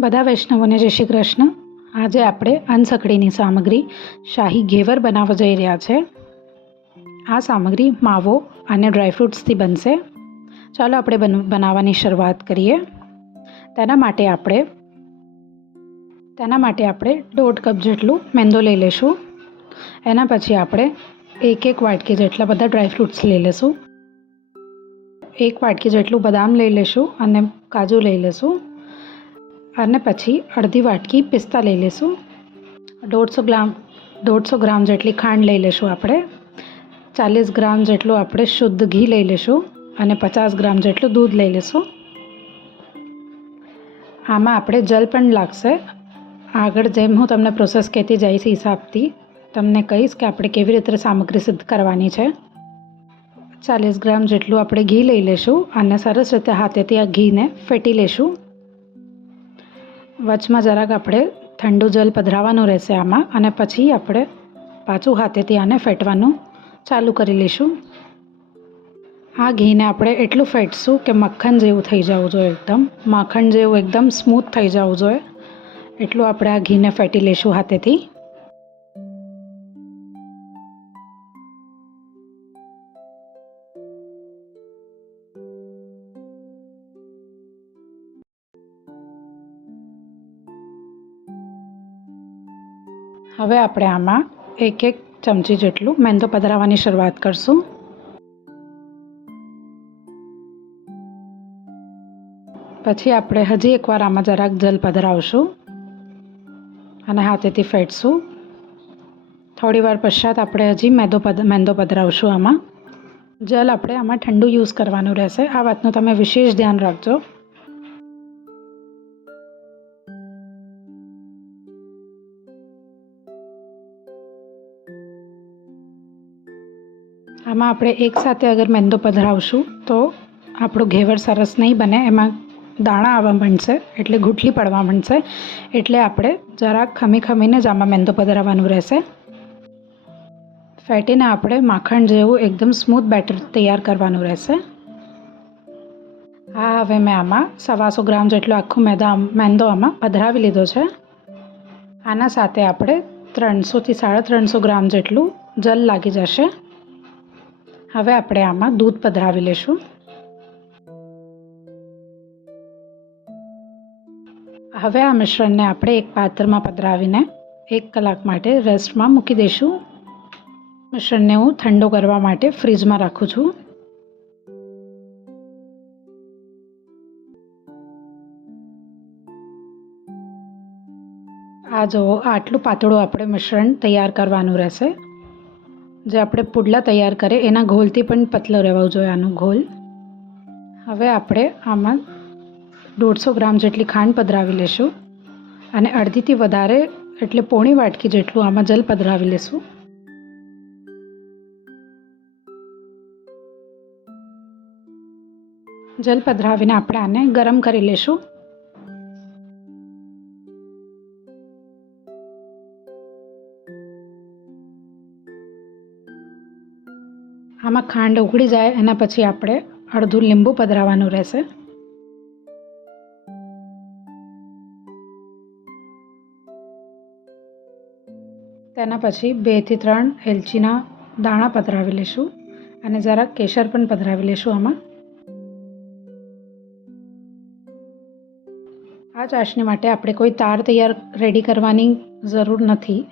બધા વૈષ્ણવોને જય શ્રી કૃષ્ણ. આજે આપણે અનસકડીની સામગ્રી શાહી ઘેવર બનાવવા જઈ રહ્યા છે. આ સામગ્રી માવો અને ડ્રાયફ્રૂટ્સથી બનશે. ચાલો આપણે બન, બનાવવાની શરૂઆત કરીએ. તેના માટે આપણે, તેના માટે આપણે દોઢ કપ જેટલું મેંદો લઈ લઈશું. એના પછી આપણે એક એક વાટકી જેટલા બધા ડ્રાયફ્રૂટ્સ લઈ લઈશું. એક વાટકી જેટલું બદામ લઈ લઈશું અને કાજુ લઈ લઈશું. અને પછી અડધી વાટકી પિસ્તા લઈ લઈશું દોઢસો ગ્રામ દોઢસો ગ્રામ જેટલી ખાંડ લઈ લઈશું આપણે. ચાલીસ ગ્રામ જેટલું આપણે શુદ્ધ ઘી લઈ લઈશું અને પચાસ ગ્રામ જેટલું દૂધ લઈ લઈશું આમાં આપણે જલ પણ લાગશે. આગળ જેમ હું તમને પ્રોસેસ કહેતી જઈશ હિસાબથી, તમને કહીશ કે આપણે કેવી રીતે સામગ્રી સિદ્ધ કરવાની છે. ચાલીસ ગ્રામ જેટલું આપણે ઘી લઈ લઈશું અને સરસ રીતે હાથેથી આ ઘીને ફેટી લઈશું વચમાં જરાક આપણે ઠંડુ જલ પધરાવવાનું રહેશે આમાં અને પછી આપણે પાછું હાથેથી આને ફેટવાનું ચાલુ કરી લઈશું. આ ઘીને આપણે એટલું ફેટશું કે મક્ખન જેવું થઈ જવું જોઈએ એકદમ. માખણ જેવું એકદમ સ્મૂથ થઈ જવું જોઈએ. એટલું આપણે આ ઘીને ફેટી લઈશું હાથેથી. હવે આપણે આમાં એક એક ચમચી જેટલું મેંદો પધરાવવાની શરૂઆત કરશું. પછી આપણે હજી એકવાર આમાં જરાક જલ પધરાવશું અને હાથેથી ફેટશું. થોડી વાર પશ્ચાત આપણે હજી મેંદો પદ મેંદો પધરાવશું આમાં. જલ આપણે આમાં ઠંડુ યુઝ કરવાનું રહેશે. આ વાતનું તમે વિશેષ ધ્યાન રાખજો. આમાં આપણે એકસાથે અગર મેંદો પધરાવશું, તો આપણું ઘેવર સરસ નહીં બને. એમાં દાણા આવવા માંડશે, એટલે ગુઠલી પડવા માંડશે, એટલે આપણે જરાક ખમી ખમીને જ આમાં મેંદો પધરાવવાનું રહેશે. ફેટીને આપણે માખણ જેવું એકદમ સ્મૂથ બેટર તૈયાર કરવાનું રહેશે. હા હવે મેં આમાં સવાસો ગ્રામ જેટલો આખું મેદા મેંદો આમાં પધરાવી લીધો છે. આના સાથે આપણે ત્રણસોથી સાડા ત્રણસો ગ્રામ જેટલું જલ લાગી જશે. હવે આપણે આમાં દૂધ પધરાવી લઈશું હવે આ મિશ્રણને આપણે એક પાત્રમાં પધરાવીને એક કલાક માટે રેસ્ટમાં મૂકી દઈશું. મિશ્રણને હું ઠંડો કરવા માટે ફ્રીજમાં રાખું છું. આ જો આટલું પાતળું આપણે મિશ્રણ તૈયાર કરવાનું રહેશે. જે આપણે પુડલા તૈયાર કરે એના ઘોલથી પણ પતલો રહેવો જોઈએ આનો ઘોલ. હવે આપણે આમાં દોઢસો ગ્રામ જેટલી ખાંડ પધરાવી લેશું અને અડધીથી વધારે એટલે પોણી વાટકી જેટલું આમાં જલ પધરાવી લેશું. જલ પધરાવીને આપણે આને ગરમ કરી લેશું. આમાં ખાંડ ઉકળી જાય, એના પછી આપણે અડધું લીંબુ પધરાવવાનું રહેશે. તેના પછી બેથી ત્રણ એલચીના દાણા પધરાવી લઈશું અને જરા કેસર પણ પધરાવી લઈશું આમાં. આ ચાસણી માટે આપણે કોઈ તાર તૈયાર રેડી કરવાની જરૂર નથી.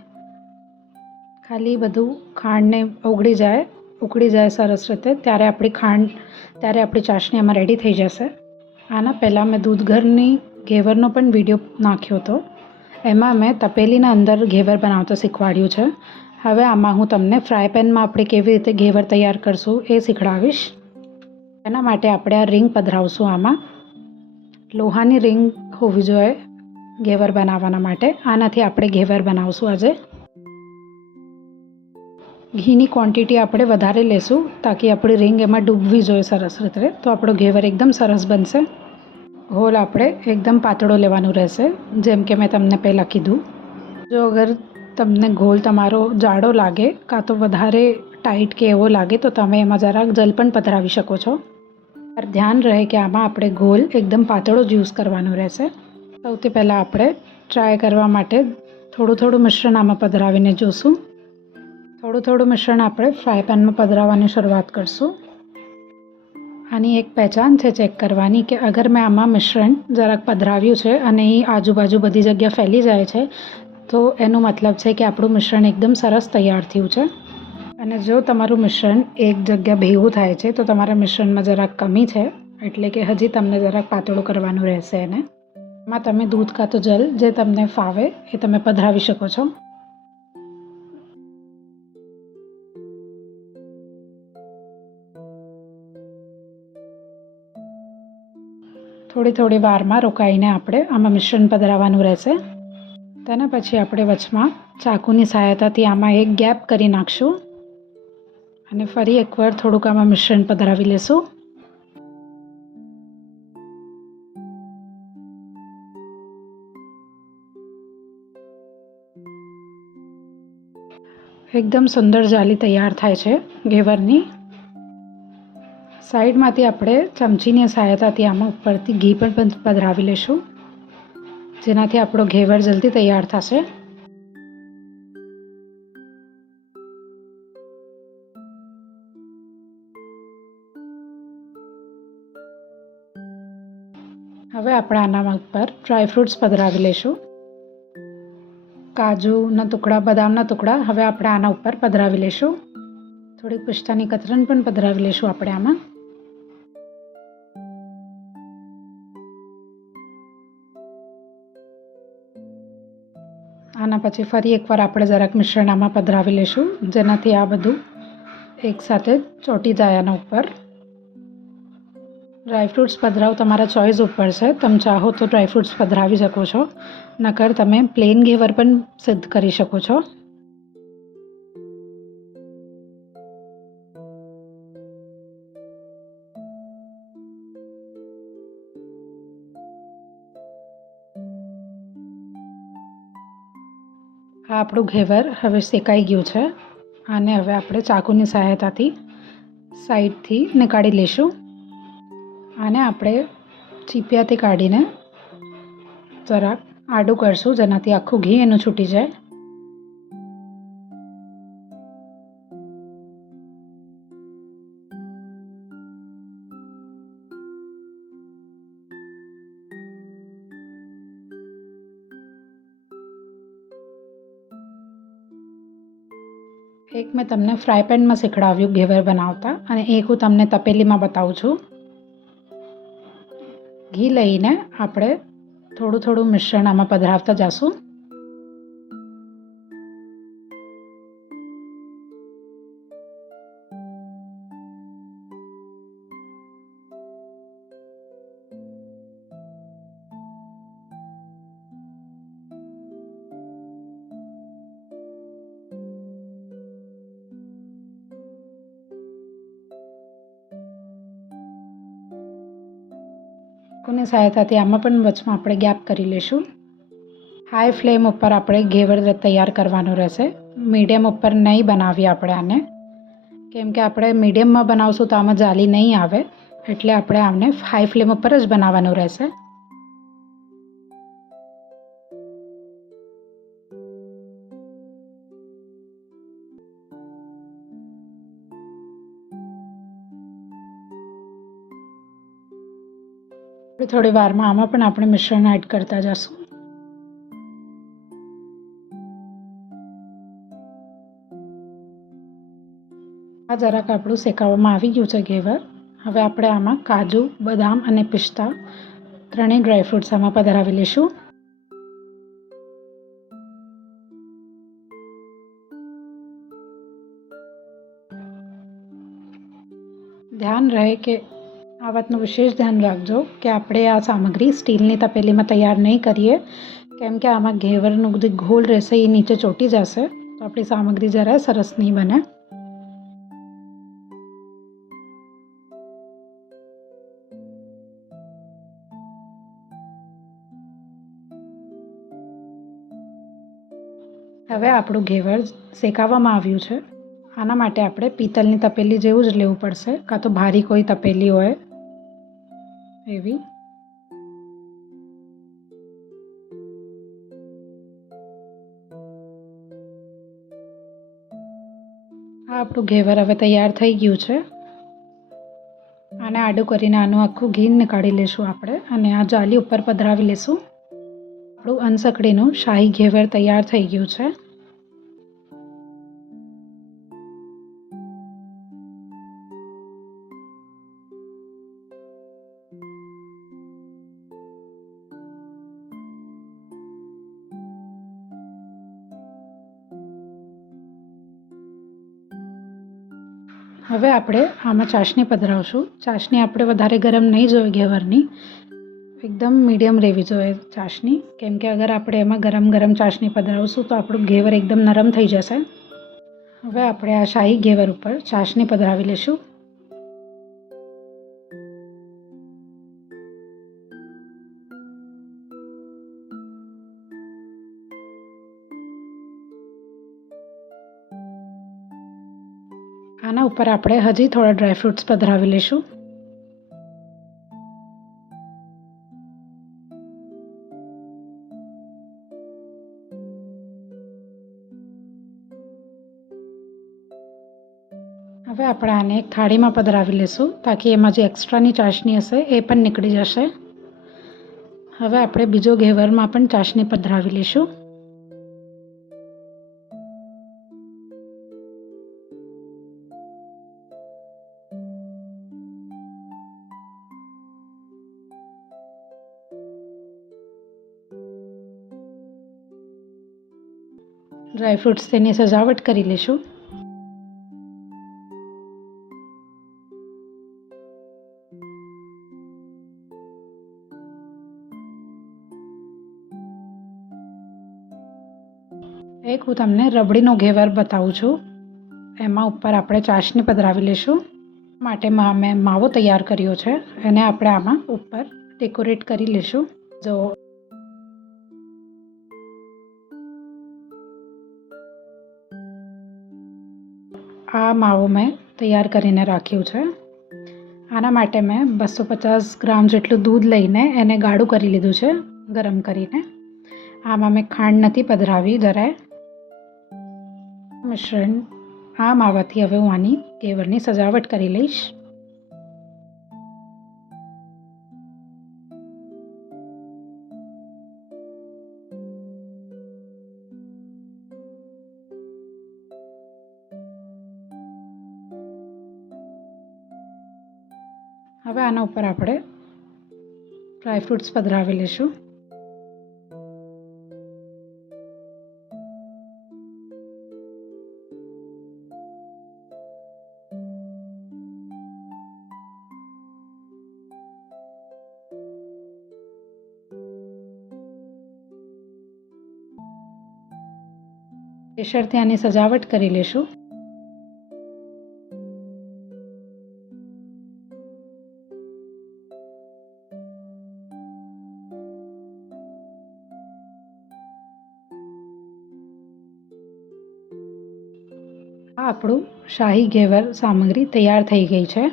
ખાલી બધું ખાંડને ઓગળી જાય ઉકળી જાય સરસ રીતે, ત્યારે આપણી ખાંડ, ત્યારે આપણી ચાસણી આમાં રેડી થઈ જશે. આના પહેલાં મેં દૂધ ઘરની ઘેવરનો પણ વીડિયો નાખ્યો હતો. એમાં મેં તપેલીના અંદર ઘેવર બનાવતો શીખવાડ્યું છે. હવે આમાં હું તમને ફ્રાય પેનમાં આપણે કેવી રીતે ઘેવર તૈયાર કરશું એ શીખડાવીશ. એના માટે આપણે આ રિંગ પધરાવશું આમાં. લોહાની રિંગ હોવી જોઈએ ઘેવર બનાવવાના માટે. આનાથી આપણે ઘેવર બનાવશું આજે. ઘીની ક્વોન્ટિટી આપણે વધારે લેશું તાકી આપણી રિંગ એમાં ડૂબવી જોઈએ સરસ રીતે. તો આપણો ઘેવર એકદમ સરસ બનશે. હોલ આપણે એકદમ પાતળો લેવાનું રહેશે, જેમ કે મેં તમને પહેલાં કીધું. જો અગર તમને ગોલ તમારો જાડો લાગે, કાં તો વધારે ટાઈટ કે એવો લાગે, તો તમે એમાં જરાક જલ પણ પધરાવી શકો છો. ધ્યાન રહે કે આમાં આપણે ગોલ એકદમ પાતળો જ યુઝ કરવાનો રહેશે. સૌથી પહેલાં આપણે ટ્રાય કરવા માટે થોડું થોડું મિશ્રણ આમાં પધરાવીને જોશું. થોડું થોડું મિશ્રણ આપણે ફ્રાય પેનમાં પધરાવવાની શરૂઆત કરશું. આની એક પહેચાન છે ચેક કરવાની કે અગર મેં આમાં મિશ્રણ જરાક પધરાવ્યું છે અને એ આજુબાજુ બધી જગ્યા ફેલી જાય છે, તો એનો મતલબ છે કે આપણું મિશ્રણ એકદમ સરસ તૈયાર થયું છે. અને જો તમારું મિશ્રણ એક જગ્યા ભેગું થાય છે, તો તમારા મિશ્રણમાં જરાક કમી છે, એટલે કે હજી તમને જરાક પાતળું કરવાનું રહેશે એને. એમાં તમે દૂધ કાં તો જલ જે તમને ફાવે એ તમે પધરાવી શકો છો. થોડી થોડી વારમાં રોકાઈને આપણે આમાં મિશ્રણ પધરાવવાનું રહેશે. તેના પછી આપણે વચમાં ચાકુની સહાયતાથી આમાં એક ગેપ કરી નાખશું. અને ફરી એકવાર થોડુંક આમાં મિશ્રણ પધરાવી લેશું. એકદમ સુંદર જાલી તૈયાર થાય છે ઘેવરની. સાઈડમાંથી આપણે ચમચીની સહાયતાથી આમાં ઉપરથી ઘી પણ પધરાવી લઈશું જેનાથી આપણો ઘેવર જલ્દી તૈયાર થશે. હવે આપણે આના ઉપર ડ્રાયફ્રૂટ્સ પધરાવી લઈશું કાજુના ટુકડા બદામના ટુકડા હવે આપણે આના ઉપર પધરાવી લઈશું થોડીક પિસ્તાની કતરન પણ પધરાવી લઈશું આપણે આમાં. આના પછી ફરી એકવાર આપણે જરાક મિશ્રણ આમાં પધરાવી લઈશું જેનાથી આ બધું એકસાથે ચોટી જાય આના ઉપર. ડ્રાયફ્રૂટ્સ પધરાવ, તમારા ચોઈસ ઉપર છે. તમે ચાહો તો ડ્રાયફ્રૂટ્સ પધરાવી શકો છો. નકર તમે પ્લેન ઘેવર પણ સિદ્ધ કરી શકો છો. આપણું ઘેવર હવે શેકાઈ ગયું છે અને હવે આપણે ચાકુની સહાયતાથી સાઈડથી નીકાળી લઈશું આને આપણે ચીપિયાથી કાઢીને જરાક આડું કરશું જેનાથી આખું ઘી એનું છૂટી જાય. તમને ફ્રાય પેનમાં શીખડાવ્યું ઘેવર બનાવતા અને એક હું તમને તપેલીમાં બતાવું છું. ઘી લઈને આપણે થોડું થોડું મિશ્રણ આમાં પધરાવતા જઈશું ચાકુની સહાયતાથી આમાં પણ વચમાં આપણે ગેપ કરી લઈશું હાઈ ફ્લેમ ઉપર આપણે ઘેવર તૈયાર કરવાનું રહેશે. મીડિયમ ઉપર નહીં બનાવીએ આપણે આને. કેમ કે આપણે મીડિયમમાં બનાવશું તો આમાં જાલી નહીં આવે. એટલે આપણે આમને હાઈ ફ્લેમ ઉપર જ બનાવવાનું રહેશે. થોડી વારમાં આમાં પણ આપણે મિશ્રણ એડ કરતા જશું. આ જરાક આપણું શેકાવવામાં આવી ગયું છે ઘેવર. હવે આપણે આમાં કાજુ, બદામ અને પિસ્તા ત્રણેય ડ્રાયફ્રૂટ્સ આમાં પધરાવી લઈશું. ધ્યાન રહે કે આ વાતનું વિશેષ ધ્યાન રાખજો કે આપણે આ સામગ્રી સ્ટીલની તપેલીમાં તૈયાર નહીં કરીએ. કેમ કે આમાં ઘેવરનું બધું ઘોલ રહેશે, એ નીચે ચોંટી જશે. તો આપણી સામગ્રી જરા સરસ નહીં બને. હવે આપણું ઘેવર શેકાવવામાં આવ્યું છે. આના માટે આપણે પિત્તલની તપેલી જેવું જ લેવું પડશે. કાં તો ભારી કોઈ તપેલી હોય એવી આ આપણું ઘેવર હવે તૈયાર થઈ ગયું છે. આને આડું કરીને આનું આખું ઘી નીકાળી લેશું આપણે અને આ જાલી ઉપર પધરાવી લેશું. આપણું અનસકડીનું શાહી ઘેવર તૈયાર થઈ ગયું છે. હવે આપણે આમાં ચાસણી પધરાવશું. ચાસણી આપણે વધારે ગરમ નહીં જોઈએ ઘેવરની. એકદમ મીડિયમ રહેવી જોઈએ ચાસણી કેમ કે અગર આપણે એમાં ગરમ ગરમ ચાસણી પધરાવશું તો આપણું ઘેવર એકદમ નરમ થઈ જશે. હવે આપણે આ શાહી ઘેવર ઉપર ચાસણી પધરાવી લઈશું. આના ઉપર આપણે હજી થોડા ડ્રાયફ્રૂટ્સ પધરાવી લઈશું. હવે આપણે આને એક થાળીમાં પધરાવી લઈશું, તાકી એમાં જે એક્સ્ટ્રાની ચાસણી હશે એ પણ નીકળી જશે. હવે આપણે બીજો ઘેવરમાં પણ ચાસણી પધરાવી લઈશું. ડ્રાયફ્રૂટ્સ તેની સજાવટ કરી લઈશું એક હું તમને રબડીનો ઘેવર બતાવું છું. એમાં ઉપર આપણે ચાસણી પધરાવી લઈશું માટે મેં માવો તૈયાર કર્યો છે. એને આપણે આમાં ઉપર ડેકોરેટ કરી લઈશું જો આ માવો મેં તૈયાર કરીને રાખ્યું છે. આના માટે મેં બસો પચાસ ગ્રામ જેટલું દૂધ લઈને એને ગાળું કરી લીધું છે, ગરમ કરીને. આમાં મેં ખાંડ નથી પધરાવી જરાય મિશ્રણ આ માવાથી હવે હું આની કેવરની સજાવટ કરી લઈશ. હવે આના ઉપર આપણે ડ્રાયફ્રૂટ્સ પધરાવી લઈશું. કેસરથી આની સજાવટ કરી લઈશું. શાહી ઘેવર સામગ્રી તૈયાર થઈ ગઈ છે.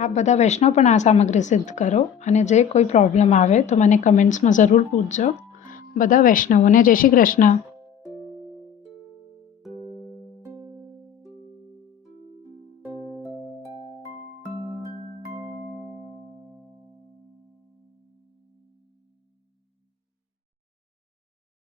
આપ બધા વૈષ્ણવ પણ આ સામગ્રી સિદ્ધ કરો અને જે કોઈ પ્રોબ્લેમ આવે તો મને કમેન્ટ્સમાં જરૂર પૂછજો. બધા વૈષ્ણવોને જય શ્રી કૃષ્ણ.